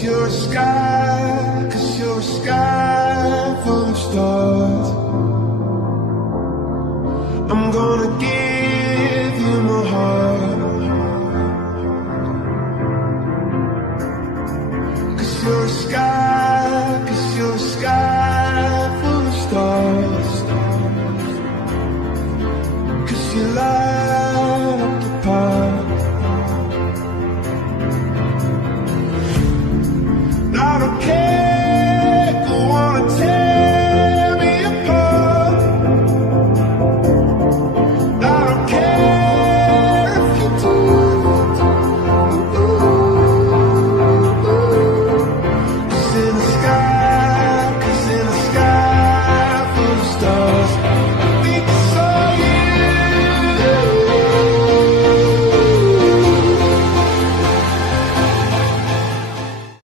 'cause you're a sky full of stars. I'm gonna give you my heart, 'cause you're a sky